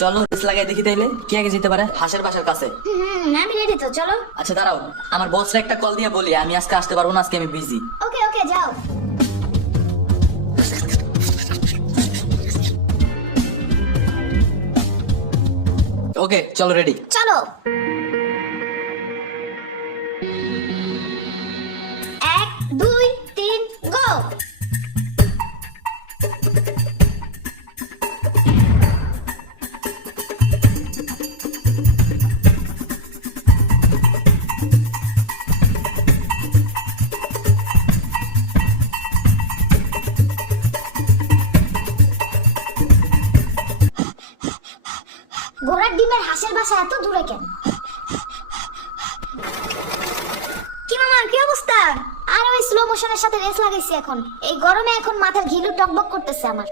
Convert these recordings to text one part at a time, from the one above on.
চলো রেস লাগাই দেখি তাইলে কে আগে যেতে পারে হাঁসের বাসার কাছে। আমি রেডি তো, চলো। আচ্ছা দাঁড়াও, আমার বসরে একটা কল দিয়ে বলি আমি আজকে আসতে পারবো না, আজকে আমি বিজি। ওকে ওকে, যাও। ওকে চলো রেডি। চলো। 1 2 3 গো। ঘোড়ার ডিমের হাঁসের বাসা এত দূরে কেন? কি মামা, কি অবস্থা? আর ওই স্লো মোশনের সাথে রেস লাগাইছি এখন। এই গরমে এখন মাথার ঘিলু টকবক করতেছে আমার।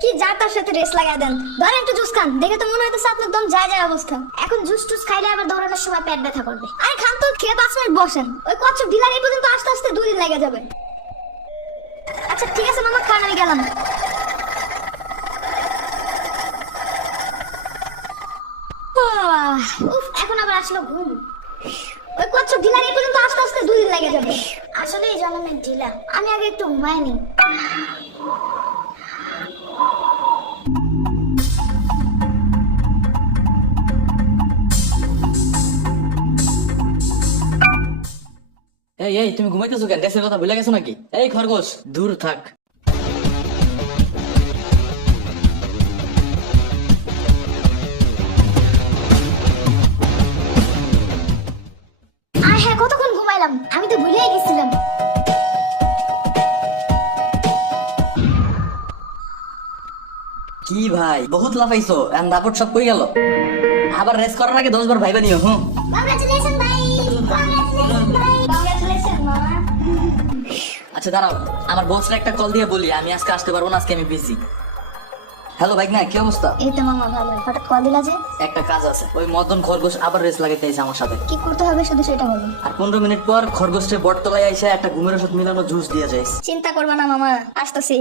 কি যা তার সাথে রেস লাগাই দেন। ধরেন একটু জুস খান, দেখে তো মনে হইতেছে আপনার দম যায় যায় অবস্থা। এখন জুস টুস খাইলে আবার দৌড়ানোর সময় পেট ব্যথা করবে। আরে খান তো, খেয়ে 5 মিনিট বসেন। ওই কচ্ছপ ডিলার এই পর্যন্ত আসতে আসতে 2 দিন লেগে যাবে। আচ্ছা ঠিক আছে মামা, খান, আমি গেলাম। উফ, এখন আবার আসলো ঘুম। ওই কচ্ছপ ঢিলার এই পর্যন্ত আস্তে আস্তে 2 দিন লেগে যাবে। আসলে এই জন্মের ঢিলা, আমি আগে একটু ঘুমাই নি। এই এই তুমি ঘুমাইতেছো কেন? দেশের কথা ভুলে গেছো নাকি? এই খরগোশ দূর থাক। আর হ্যাঁ, কতক্ষণ ঘুমাইলাম, আমি তো ভুলেই গেছিলাম। কি ভাই বহুত লাফাইছো, এখন দাপট সব কই গেল? আবার রেস করার আগে 10 বার ভাইবা নিও। কংগ্রাচুলেশন ভাই, কংগ্রাচুলেশন ভাই, কংগ্রাচুলেশন মামা। আচ্ছা দাঁড়াও, আমার বসরে একটা কল দিয়ে বলি আমি আজকে আসতে পারবো না, আজকে আমি বিজি। হ্যালো ভাই, না কি অবস্থা? এই তো মামা ভালো। হঠাৎ কল দিলা যে? একটা কাজ আছে, ওই মদন খরগোশ আবার রেস লাগাইতে আইছে আমার সাথে। কি করতে হবে শুধু সেটা বলো। আর 15 মিনিট পর খরগোশে বটতলায় আইসা একটা ঘুমের ওষুধ মিলানো জুস দিয়ে যাইস। চিন্তা করবা না মামা, আসতেছি।